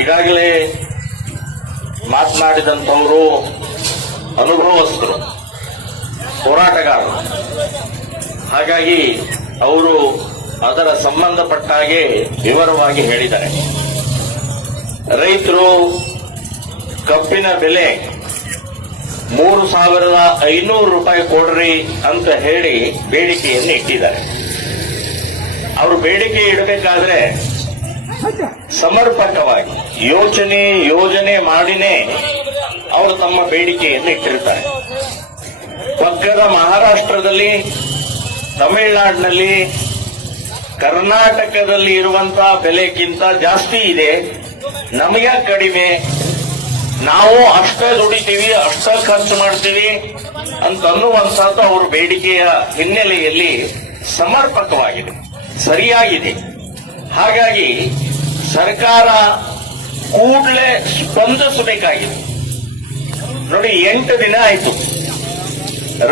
ಈಗಾಗಲೇ ಮಾತನಾಡಿದಂಥವರು ಅನುಭವಸ್ಥರು, ಹೋರಾಟಗಾರರು. ಹಾಗಾಗಿ ಅವರು ಅದರ ಸಂಬಂಧಪಟ್ಟ ಹಾಗೆ ವಿವರವಾಗಿ ಹೇಳಿದ್ದಾರೆ. ರೈತರು ಕಬ್ಬಿನ ಬೆಲೆ 3,500 ರೂಪಾಯಿ ಕೊಡ್ರಿ ಅಂತ ಹೇಳಿ ಬೇಡಿಕೆಯನ್ನು ಇಟ್ಟಿದ್ದಾರೆ. ಅವರು ಬೇಡಿಕೆ ಇಡಬೇಕಾದ್ರೆ ಸಮರ್ಪಕವಾಗಿ ಯೋಜನೆ ಮಾಡಿನೇ ಅವರು ತಮ್ಮ ಬೇಡಿಕೆಯನ್ನು ಇಟ್ಟಿರ್ತಾರೆ. ಪಕ್ಕದ ಮಹಾರಾಷ್ಟ್ರದಲ್ಲಿ, ತಮಿಳುನಾಡಿನಲ್ಲಿ, ಕರ್ನಾಟಕದಲ್ಲಿ ಇರುವಂತಹ ಬೆಲೆಗಿಂತ ಜಾಸ್ತಿ ಇದೆ, ನಮಗೆ ಕಡಿಮೆ, ನಾವು ಅಷ್ಟೇ ದುಡಿತೀವಿ, ಅಷ್ಟೇ ಖರ್ಚು ಮಾಡ್ತೀವಿ ಅಂತ ಅನ್ನುವಂಥದ್ದು ಅವರ ಬೇಡಿಕೆಯ ಹಿನ್ನೆಲೆಯಲ್ಲಿ ಸಮರ್ಪಕವಾಗಿದೆ, ಸರಿಯಾಗಿದೆ. ಹಾಗಾಗಿ ಸರ್ಕಾರ ಕೂಡಲೇ ಸ್ಪಂದಿಸಬೇಕಾಗಿದೆ. ನೋಡಿ, 8 ದಿನ ಆಯ್ತು,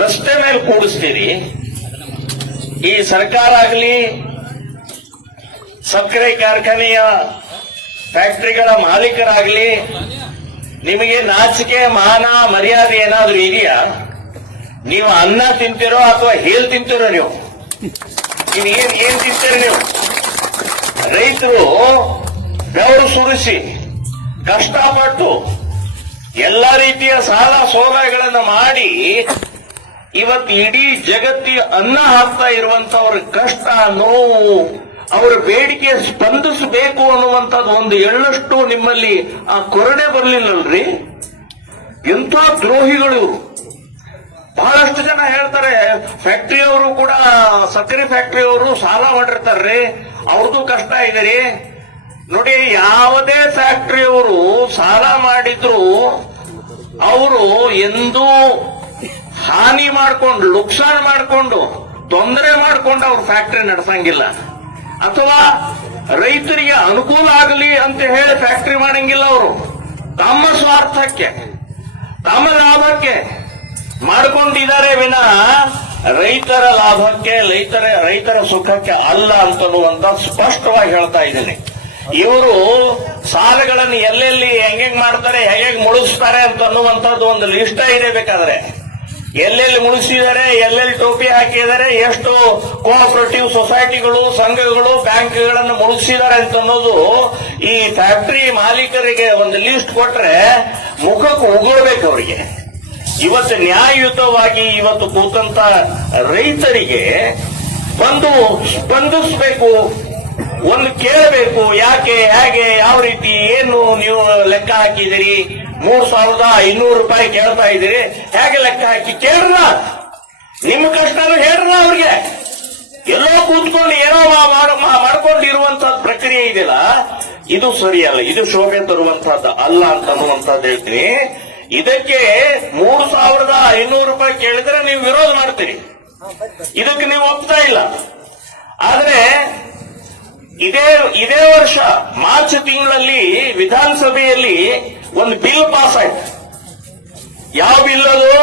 ರಸ್ತೆ ಮೇಲೆ ಕೂಡಿಸ್ತೀರಿ. ಈ ಸರ್ಕಾರ ಆಗಲಿ, ಸಕ್ಕರೆ ಕಾರ್ಖಾನೆಯ ಫ್ಯಾಕ್ಟರಿಗಳ ಮಾಲೀಕರಾಗಲಿ, ನಿಮಗೆ ನಾಚಿಕೆ ಮಾನ ಮರ್ಯಾದೆ ಏನಾದ್ರೂ ಇದೆಯಾ? ನೀವು ಅನ್ನ ತಿಂತೀರೋ ಅಥವಾ ಹೇಲ್ ತಿಂತೀರೋ? ನೀವು ಏನ್ ತಿಂತೀರಿ? ನೀವು ರೈತರು ಬೆವರು ಸುರಿಸಿ ಕಷ್ಟಪಟ್ಟು ಎಲ್ಲ ರೀತಿಯ ಸಾಲ ಸೋಲಗಳನ್ನು ಮಾಡಿ ಇವತ್ತು ಇಡೀ ಜಗತ್ತಿಗೆ ಅನ್ನ ಹಾಕ್ತಾ ಇರುವಂತವ್ರ ಕಷ್ಟ, ನೋವು, ಅವರ ಬೇಡಿಕೆ ಸ್ಪಂದಿಸಬೇಕು ಅನ್ನುವಂಥದ್ದು ಒಂದು ಎಳ್ಳಷ್ಟು ನಿಮ್ಮಲ್ಲಿ ಆ ಕೊರಡೆ ಬರಲಿಲ್ಲಲ್ರಿ? ಎಂಥ ದ್ರೋಹಿಗಳು ಇವರು. ಬಹಳಷ್ಟು ಜನ ಹೇಳ್ತಾರೆ, ಫ್ಯಾಕ್ಟರಿಯವರು ಕೂಡ, ಸಕ್ಕರೆ ಫ್ಯಾಕ್ಟರಿಯವರು ಸಾಲ ಮಾಡಿರ್ತಾರ್ರಿ, ಅವ್ರದ್ದು ಕಷ್ಟ ಇದೆ ರೀ. ನೋಡಿ, ಯಾವುದೇ ಫ್ಯಾಕ್ಟರಿಯವರು ಸಾಲ ಮಾಡಿದ್ರು ಅವರು ಎಂದೂ ಹಾನಿ ಮಾಡಿಕೊಂಡು, ನುಕ್ಸಾನ್ ಮಾಡಿಕೊಂಡು, ತೊಂದರೆ ಮಾಡಿಕೊಂಡು ಅವ್ರ ಫ್ಯಾಕ್ಟರಿ ನಡೆಸಂಗಿಲ್ಲ. ಅಥವಾ ರೈತರಿಗೆ ಅನುಕೂಲ ಆಗಲಿ ಅಂತ ಹೇಳಿ ಫ್ಯಾಕ್ಟರಿ ಮಾಡಂಗಿಲ್ಲ. ಅವರು ತಮ್ಮ ಸ್ವಾರ್ಥಕ್ಕೆ, ತಮ್ಮ ಲಾಭಕ್ಕೆ ಮಾಡಿಕೊಂಡಿದ್ದಾರೆ ವಿನಃ ರೈತರ ಲಾಭಕ್ಕೆ, ರೈತರ ಸುಖಕ್ಕೆ ಅಲ್ಲ ಅಂತನ್ನುವಂತ ಸ್ಪಷ್ಟವಾಗಿ ಹೇಳ್ತಾ ಇದ್ದೀನಿ. ಇವರು ಸಾಲಗಳನ್ನು ಎಲ್ಲೆಲ್ಲಿ ಹೆಂಗ್ ಮಾಡ್ತಾರೆ, ಹೇಗೆ ಮುಳುಗಿಸ್ತಾರೆ ಅಂತ ಅನ್ನುವಂಥದ್ದು ಒಂದು ಲಿಸ್ಟ್ ಇದೆ. ಬೇಕಾದ್ರೆ ಎಲ್ಲೆಲ್ಲಿ ಮುಳುಗಿಸಿದ್ದಾರೆ, ಎಲ್ಲೆಲ್ಲಿ ಟೋಪಿ ಹಾಕಿದ್ದಾರೆ, ಎಷ್ಟು ಕೋಆಪರೇಟಿವ್ ಸೊಸೈಟಿಗಳು, ಸಂಘಗಳು, ಬ್ಯಾಂಕ್ಗಳನ್ನು ಮುಳುಗಿಸಿದ್ದಾರೆ ಅಂತ ಅನ್ನೋದು ಈ ಫ್ಯಾಕ್ಟರಿ ಮಾಲೀಕರಿಗೆ ಒಂದು ಲಿಸ್ಟ್ ಕೊಟ್ರೆ ಮುಖಕ್ಕೆ ಉಗುಳ್ಬೇಕು ಅವರಿಗೆ. ಇವತ್ತು ನ್ಯಾಯಯುತವಾಗಿ ಇವತ್ತು ಕೂತಂತ ರೈತರಿಗೆ ಬಂದು ಸ್ಪಂದಿಸಬೇಕು, ಒಂದು ಕೇಳಬೇಕು. ಯಾಕೆ, ಹೇಗೆ, ಯಾವ ರೀತಿ, ಏನು ನೀವು ಲೆಕ್ಕ ಹಾಕಿದಿರಿ? 3,500 ರೂಪಾಯಿ ಕೇಳ್ತಾ ಇದ್ದೀರಿ, ಹೇಗೆ ಲೆಕ್ಕ ಹಾಕಿ ಕೇಳ್ರ? ನಿಮ್ಮ ಕಷ್ಟನೂ ಹೇಳ್ರ ಅವ್ರಿಗೆ. ಎಲ್ಲೋ ಕೂತ್ಕೊಂಡು ಏನೋ ಮಾಡ್ಕೊಂಡಿರುವಂತಹದ್ದು ಪ್ರಕ್ರಿಯೆ ಇದೆಯಲ್ಲ, ಇದು ಸರಿಯಲ್ಲ, ಇದು ಶೋಭೆ ತರುವಂತಹದ್ದು ಅಲ್ಲ ಅಂತ ಅನ್ನುವಂಥದ್ದು ಹೇಳ್ತೀನಿ. ಇದಕ್ಕೆ 3,500 ರೂಪಾಯಿ ಕೇಳಿದ್ರೆ ನೀವು ವಿರೋಧ ಮಾಡ್ತೀರಿ, ಇದಕ್ಕೆ ನೀವು ಒಪ್ತಾ ಇಲ್ಲ. ಆದ್ರೆ ಇದೇ ವರ್ಷ ಮಾರ್ಚ್ ತಿಂಗಳಲ್ಲಿ ವಿಧಾನಸಭೆಯಲ್ಲಿ ಒಂದು ಬಿಲ್ ಪಾಸ್ ಆಯ್ತು. ಯಾವ ಬಿಲ್ ಅದು?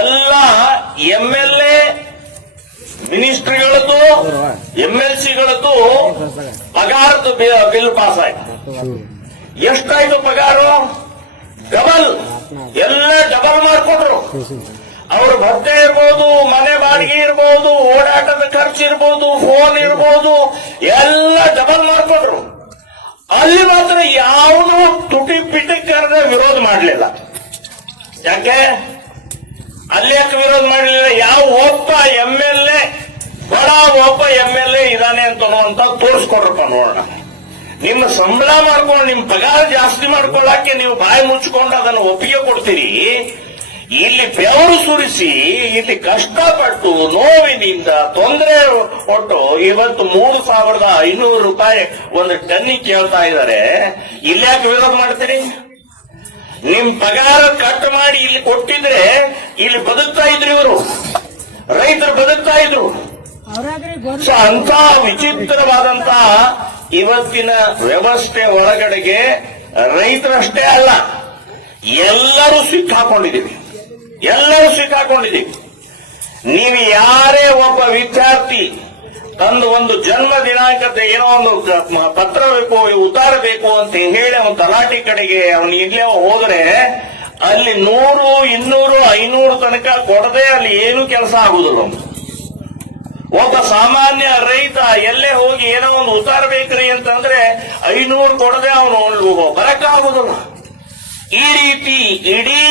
ಎಲ್ಲ MLA ಮಿನಿಸ್ಟ್ರಿಗಳದ್ದು, MLCಗಳದ್ದು ಪಗಾರದ್ದು ಬಿಲ್ ಪಾಸ್ ಆಯ್ತು. ಎಷ್ಟಾಯ್ತು ಪಗಾರು? ಡಬಲ್. ಎಲ್ಲ ಡಬಲ್ ಮಾಡಿಕೊಟ್ರು. ಅವ್ರ ಭತ್ತೆ ಇರ್ಬೋದು, ಮನೆ ಬಾಡಿಗೆ ಇರ್ಬೋದು, ಓಡಾಟದ ಖರ್ಚು ಇರ್ಬೋದು, ಫೋನ್ ಇರ್ಬೋದು, ಎಲ್ಲ ಡಬಲ್ ಮಾಡ್ಕೊಂಡ್ರು. ಅಲ್ಲಿ ಮಾತ್ರ ಯಾವನು ತುಟಿ ಪಿಟಕರದ ವಿರೋಧ ಮಾಡಲಿಲ್ಲ. ಯಾಕೆ? ಅಲ್ಲಿ ಯಾಕೆ ವಿರೋಧ ಮಾಡಲಿಲ್ಲ? ಯಾವ ಒಬ್ಬ MLA, ಒಬ್ಬ MLA ಇದಾನೆ ಅಂತ ತೋರಿಸ್ಕೊಡ್ರಪ್ಪ ನೋಡೋಣ. ನಿಮ್ಮ ಸಂಬಳ ಮಾಡ್ಕೊಂಡು, ನಿಮ್ಮ ಪಗಾರ ಜಾಸ್ತಿ ಮಾಡ್ಕೊಳ್ಳಕ್ಕೆ ನೀವು ಬಾಯಿ ಮುಚ್ಕೊಂಡು ಅದನ್ನು ಒಪ್ಪಿಗೆ ಕೊಡ್ತೀರಿ. ಇಲ್ಲಿ ಬೆವರು ಸುರಿಸಿ, ಇಲ್ಲಿ ಕಷ್ಟಪಟ್ಟು ನೋವಿನಿಂದ ತೊಂದರೆ ಕೊಟ್ಟು ಇವತ್ತು 3,500 ರೂಪಾಯಿ ಒಂದು ಟನ್ನಿಗೆ ಕೇಳ್ತಾ ಇದ್ದಾರೆ. ಇಲ್ಲಿ ಯಾಕೆ ವಿರೋಧ ಮಾಡ್ತೀರಿ? ನಿಮ್ ಪಗಾರ ಕಟ್ ಮಾಡಿ ಇಲ್ಲಿ ಕೊಟ್ಟಿದ್ರೆ ಇಲ್ಲಿ ಬದುಕ್ತಾ ಇದ್ರು, ಇವರು ರೈತರು ಬದುಕ್ತಾ ಇದ್ರು. ಸೊ ಅಂತ ವಿಚಿತ್ರವಾದಂತ ಇವತ್ತಿನ ವ್ಯವಸ್ಥೆ ಒಳಗಡೆಗೆ ರೈತರಷ್ಟೇ ಅಲ್ಲ, ಎಲ್ಲರೂ ಸಿಕ್ಕಾಕೊಂಡಿದ್ದೀವಿ. ನೀವು ಯಾರೇ ಒಬ್ಬ ವಿದ್ಯಾರ್ಥಿ ತಂದು ಒಂದು ಜನ್ಮ ದಿನಾಂಕದ ಏನೋ ಒಂದು ಪತ್ರ ಬೇಕು, ಉತ್ತಾರ ಬೇಕು ಅಂತ ಹೇಳಿ ಅವನು ತಲಾಟಿ ಕಡೆಗೆ ಅವನು ಇಲ್ಲೇ ಹೋದ್ರೆ ಅಲ್ಲಿ 100, 200, 500 ತನಕ ಕೊಡದೆ ಅಲ್ಲಿ ಏನು ಕೆಲಸ ಆಗುದಿಲ್ಲ. ಒಬ್ಬ ಸಾಮಾನ್ಯ ರೈತ ಎಲ್ಲೇ ಹೋಗಿ ಏನೋ ಒಂದು ಉತ್ತಾರ ಬೇಕ್ರಿ ಅಂತಂದ್ರೆ 500 ಕೊಡದೆ ಅವನು ಬರಕ್ಕಾಗುದಿಲ್ಲ. ಈ ರೀತಿ ಇಡೀ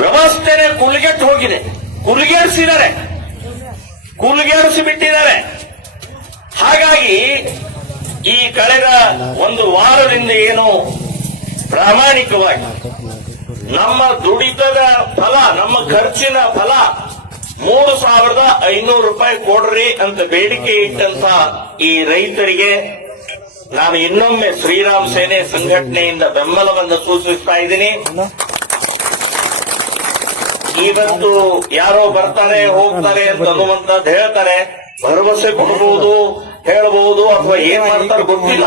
ವ್ಯವಸ್ಥೆನೇ ಕುಲ್ಗೆಟ್ಟು ಹೋಗಿದೆ, ಕುಲ್ಗೇರಿಸಿ ಬಿಟ್ಟಿದ್ದಾರೆ. ಹಾಗಾಗಿ ಈ ಕಳೆದ ಒಂದು ವಾರದಿಂದ ಏನು ಪ್ರಾಮಾಣಿಕವಾಗಿ ನಮ್ಮ ದುಡಿತದ ಫಲ, ನಮ್ಮ ಖರ್ಚಿನ ಫಲ 3,500 ರೂಪಾಯಿ ಕೊಡ್ರಿ ಅಂತ ಬೇಡಿಕೆ ಇಟ್ಟಂತ ಈ ರೈತರಿಗೆ ನಾನು ಇನ್ನೊಮ್ಮೆ ಶ್ರೀರಾಮ್ ಸೇನೆ ಸಂಘಟನೆಯಿಂದ ಬೆಂಬಲವನ್ನು ಸೂಚಿಸ್ತಾ ಇದ್ದೀನಿ. ಇವತ್ತು ಯಾರೋ ಬರ್ತಾರೆ ಹೋಗ್ತಾರೆ ಅಂತ ಅನ್ನುವಂಥದ್ದು ಹೇಳ್ತಾರೆ, ಭರವಸೆ ಕೊಡಬಹುದು, ಹೇಳಬಹುದು, ಅಥವಾ ಏನ್ ಮಾಡ್ತಾರೆ ಗೊತ್ತಿಲ್ಲ.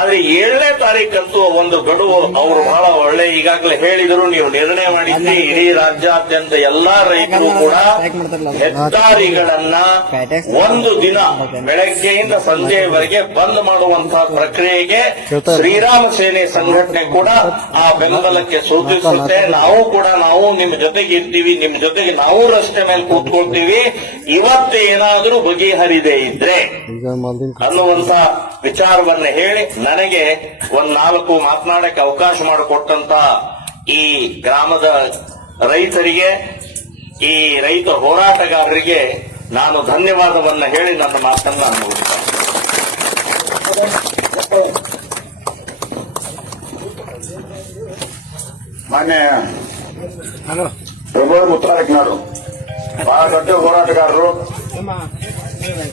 ಆದ್ರೆ 7ನೇ ತಾರೀಕಂತೂ ಒಂದು ಗಡುವು ಅವರು ಬಹಳ ಒಳ್ಳೆ ಈಗಾಗಲೇ ಹೇಳಿದ್ರು, ನೀವು ನಿರ್ಣಯ ಮಾಡಿದ್ರಿ. ಇಡೀ ರಾಜ್ಯಾದ್ಯಂತ ಎಲ್ಲಾ ರೈತರು ಕೂಡ ಹೆದ್ದಾರಿಗಳನ್ನ ಒಂದು ದಿನ ಬೆಳಗ್ಗೆಯಿಂದ ಸಂಜೆಯವರೆಗೆ ಬಂದ್ ಮಾಡುವಂತಹ ಪ್ರಕ್ರಿಯೆಗೆ ಶ್ರೀರಾಮ ಸೇನೆ ಸಂಘಟನೆ ಕೂಡ ಆ ಬೆಂಬಲಕ್ಕೆ ಸೂಚಿಸುತ್ತೆ. ನಾವು ನಿಮ್ಮ ಜೊತೆಗೆ ಇರ್ತೀವಿ, ನಿಮ್ಮ ಜೊತೆಗೆ ನಾವು ರಸ್ತೆ ಮೇಲೆ ಕೂತ್ಕೊಳ್ತೀವಿ. ಇವತ್ತು ಏನಾದರೂ ಬಗೆಹರಿದೇ ಇದ್ರೆ ಅನ್ನುವಂತ ವಿಚಾರವನ್ನ ಹೇಳಿ ನನಗೆ 4 ಮಾತನಾಡಕ್ಕೆ ಅವಕಾಶ ಮಾಡಿಕೊಟ್ಟಂತ ಈ ಗ್ರಾಮದ ರೈತರಿಗೆ, ಈ ರೈತ ಹೋರಾಟಗಾರರಿಗೆ ನಾನು ಧನ್ಯವಾದವನ್ನ ಹೇಳಿ ನನ್ನ ಮಾತನ್ನ ಮುಗಿಸ್ತೇನೆ. ಮಾನ್ಯ ಪ್ರಭು ಮುತ್ತಾರಕ್ನಾಡು ಬಹಳ ದೊಡ್ಡ ಹೋರಾಟಗಾರರು.